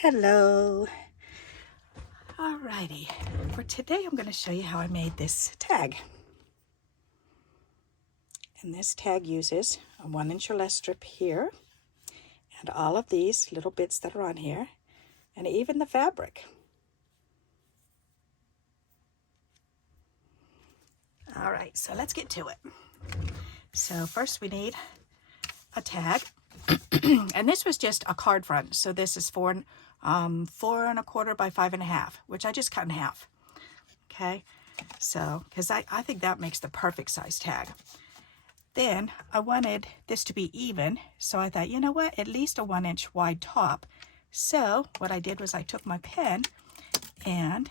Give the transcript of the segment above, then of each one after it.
Hello. Alrighty, for today I'm going to show you how I made this tag. And this tag uses a 1" or less strip here, and all of these little bits that are on here, and even the fabric. Alright, so let's get to it. So first we need a tag, and this was just a card front, so this is 4 4¼ by 5½, which I just cut in half. Okay, so because I think that makes the perfect size tag. Then I wanted this to be even, so I thought, you know what, at least a 1" wide top. So what I did was I took my pen and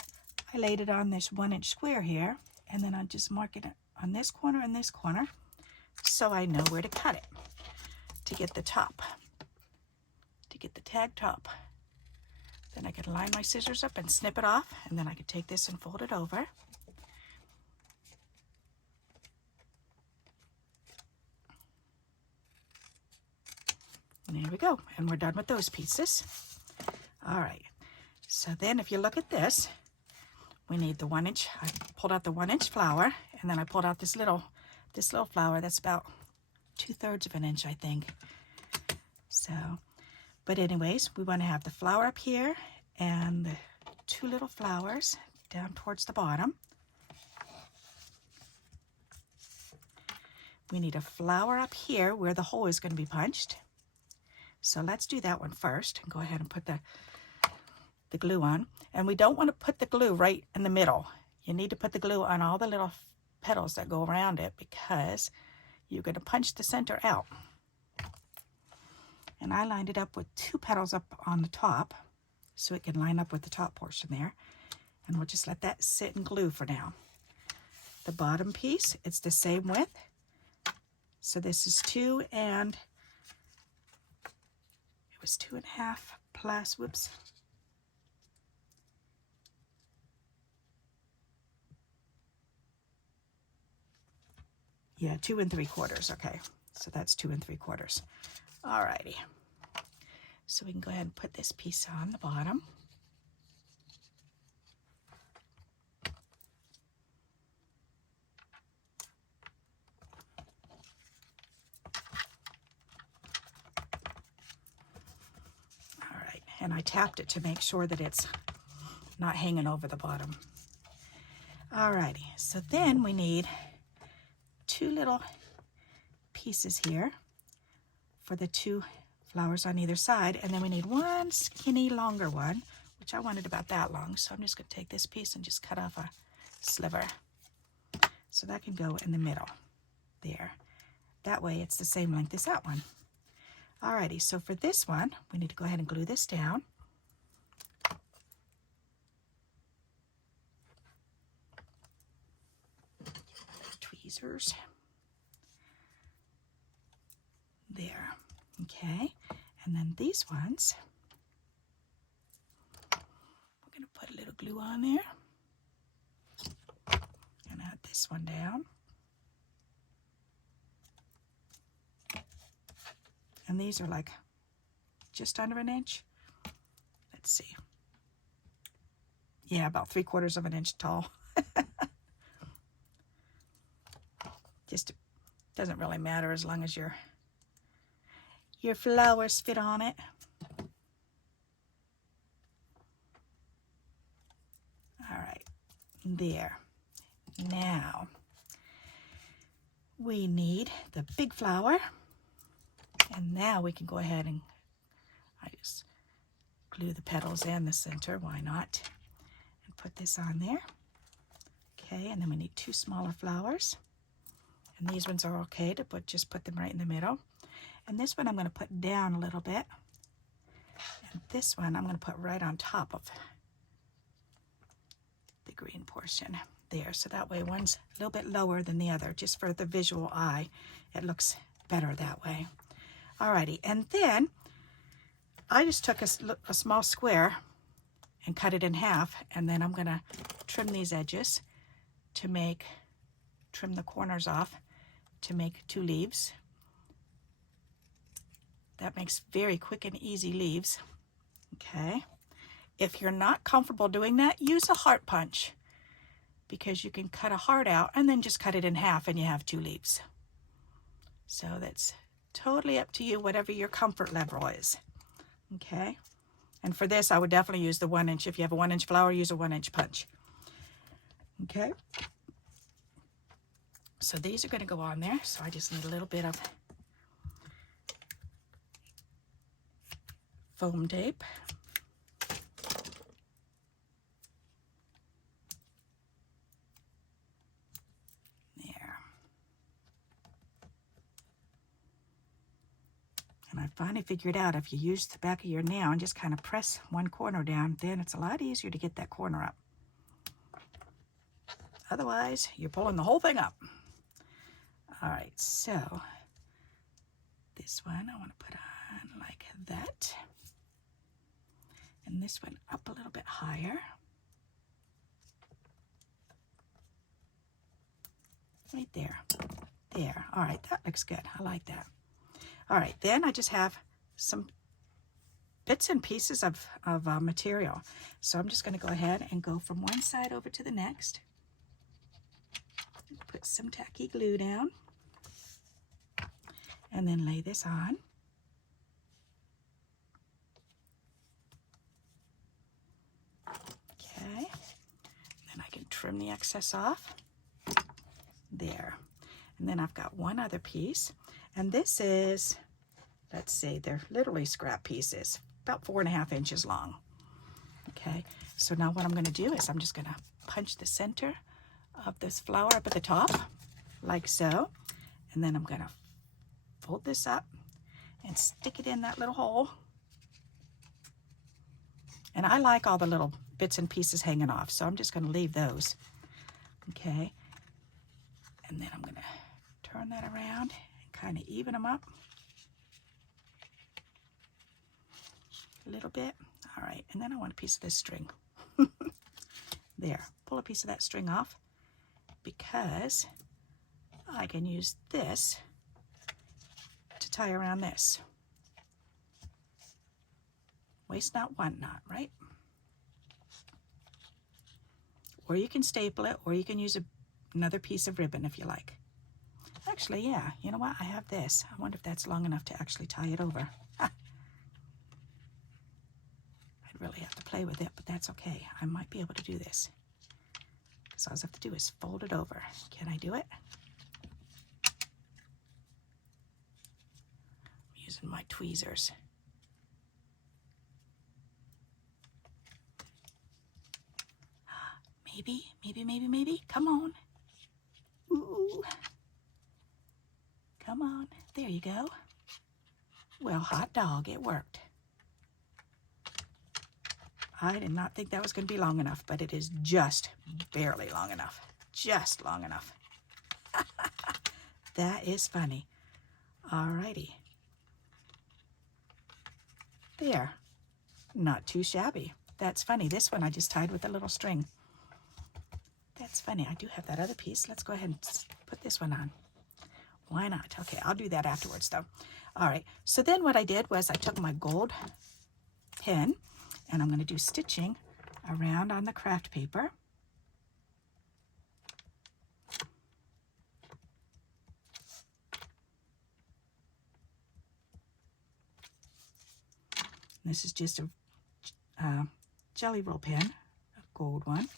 I laid it on this 1" square here, and then I just mark it on this corner and this corner, so I know where to cut it to get the top, to get the tag top. Then I could line my scissors up and snip it off, and then I could take this and fold it over. And there we go, and we're done with those pieces. All right, so then if you look at this, we need the 1". I pulled out the 1" flower, and then I pulled out this little flower that's about 2/3 of an inch, I think. So, but anyways, we want to have the flower up here and the 2 little flowers down towards the bottom. We need a flower up here where the hole is going to be punched. So let's do that one first and go ahead and put the glue on. And we don't want to put the glue right in the middle. You need to put the glue on all the little petals that go around it, because you're going to punch the center out. And I lined it up with 2 petals up on the top, so it can line up with the top portion there. And we'll just let that sit and glue for now. The bottom piece, it's the same width. So this is 2, and it was 2½ plus, whoops. Yeah, 2 3/4, okay. So that's 2 3/4. Alrighty. So we can go ahead and put this piece on the bottom. Alright, and I tapped it to make sure that it's not hanging over the bottom. Alrighty, so then we need 2 little pieces here for the 2 flowers on either side, and then we need 1 skinny longer one, which I wanted about that long, so I'm just going to take this piece and just cut off a sliver so that can go in the middle there. That way it's the same length as that one. Alrighty, so for this one we need to go ahead and glue this down. Tweezers there. Okay, and then these ones, we're going to put a little glue on there and add this one down. And these are like just under an inch. Let's see. Yeah, about 3/4 of an inch tall. Just doesn't really matter as long as your flowers fit on it. All right, there. Now we need the big flower, and now we can go ahead and I just glue the petals in the center, why not, and put this on there. Okay, and then we need 2 smaller flowers, and these ones are okay to just put them right in the middle. And this one I'm going to put down a little bit, and this one I'm going to put right on top of the green portion there, so that way one's a little bit lower than the other, just for the visual eye. It looks better that way. Alrighty, and then I just took a small square and cut it in half, and then I'm going to trim these edges to trim the corners off to make 2 leaves. That makes very quick and easy leaves. Okay, if you're not comfortable doing that, use a heart punch, because you can cut a heart out and then just cut it in half and you have 2 leaves. So that's totally up to you, whatever your comfort level is. Okay. And for this, I would definitely use the 1 inch. If you have a 1 inch flower, use a 1 inch punch. Okay. So these are going to go on there. So I just need a little bit of foam tape. There. And I finally figured out if you use the back of your nail and just kind of press one corner down, then it's a lot easier to get that corner up. Otherwise, you're pulling the whole thing up. All right, so this one I want to put on like that. And this one up a little bit higher. Right there. There. All right, that looks good. I like that. All right, then I just have some bits and pieces of material. So I'm just going to go ahead and go from one side over to the next. Put some tacky glue down. And then lay this on. Okay. Then I can trim the excess off. There. And then I've got one other piece. And this is, let's see, they're literally scrap pieces, about 4.5 inches long. Okay. So now what I'm going to do is I'm just going to punch the center of this flower up at the top, like so. And then I'm going to fold this up and stick it in that little hole. And I like all the little bits and pieces hanging off, so I'm just going to leave those. Okay. And then I'm going to turn that around and kind of even them up a little bit. All right. And then I want a piece of this string. There. Pull a piece of that string off, because I can use this to tie around this. Waste not, want not, right? Or you can staple it, or you can use another piece of ribbon if you like. Actually, yeah, you know what? I have this. I wonder if that's long enough to actually tie it over. I'd really have to play with it, but that's okay. I might be able to do this. So all I have to do is fold it over. Can I do it? I'm using my tweezers. Maybe. Come on. Ooh. Come on. There you go. Well, hot dog, it worked. I did not think that was going to be long enough, but it is just barely long enough. Just long enough. That is funny. Alrighty. There. Not too shabby. That's funny. This one I just tied with a little string. That's funny. I do have that other piece. Let's go ahead and put this one on. Why not? Okay, I'll do that afterwards though. All right. So then what I did was I took my gold pen, and I'm going to do stitching around on the craft paper. This is just a jelly roll pen, a gold one,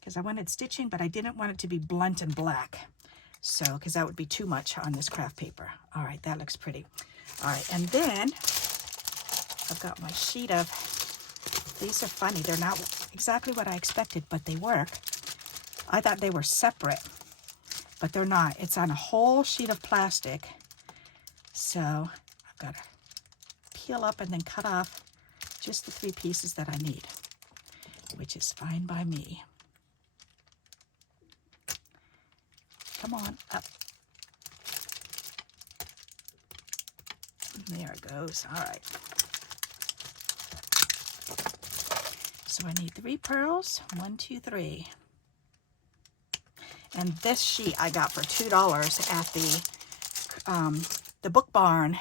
because I wanted stitching, but I didn't want it to be blunt and black. So, because that would be too much on this craft paper. All right, that looks pretty. All right, and then I've got my sheet of, these are funny. They're not exactly what I expected, but they work. I thought they were separate, but they're not. It's on a whole sheet of plastic. So I've got to peel up and then cut off just the 3 pieces that I need, which is fine by me. Come on, up. There it goes. All right. So I need 3 pearls. 1, 2, 3. And this sheet I got for $2 at the book barn,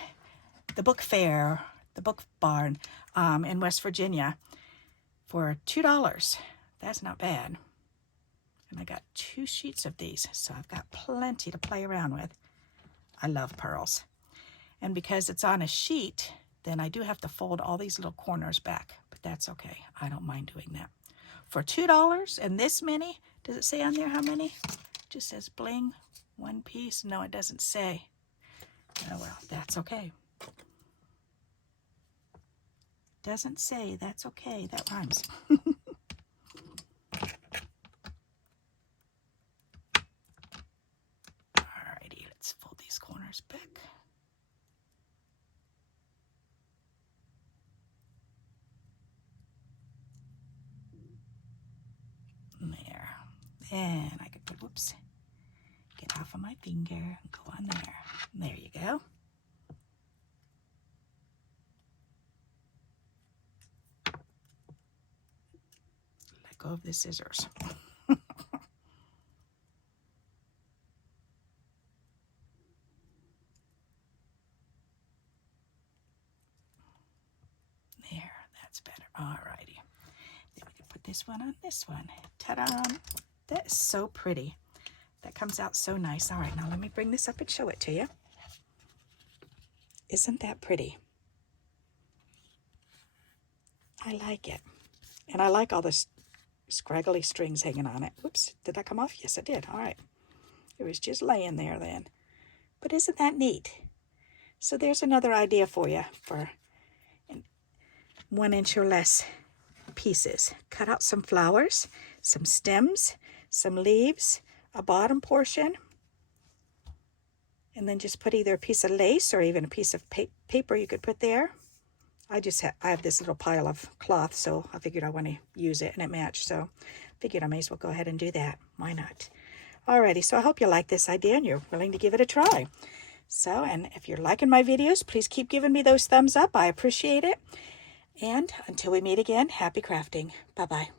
the book fair, the book barn in West Virginia for $2. That's not bad. And I got 2 sheets of these, so I've got plenty to play around with. I love pearls. And because it's on a sheet, then I do have to fold all these little corners back, but that's okay. I don't mind doing that. For $2 and this many, does it say on there how many? It just says bling, 1 piece. No, it doesn't say. Oh well, that's okay. Doesn't say, that's okay. That rhymes. Alrighty, let's fold these corners back. There. Then I could put, whoops, get off of my finger and go on there. There you go. Let go of the scissors. There, that's better. Alrighty. Then we can put this one on this one. Ta-da! That is so pretty. That comes out so nice. All right, now let me bring this up and show it to you. Isn't that pretty? I like it. And I like all the scraggly strings hanging on it. Whoops, did that come off? Yes, it did. All right. It was just laying there then. But isn't that neat? So there's another idea for you for 1 inch or less pieces. Cut out some flowers, some stems, some leaves, a bottom portion, and then just put either a piece of lace or even a piece of paper you could put there. I have this little pile of cloth, so I figured I want to use it and it matched, so figured I may as well go ahead and do that. Why not? Alrighty, so I hope you like this idea and you're willing to give it a try. So, and if you're liking my videos, please keep giving me those thumbs up. I appreciate it. And until we meet again, happy crafting. Bye-bye.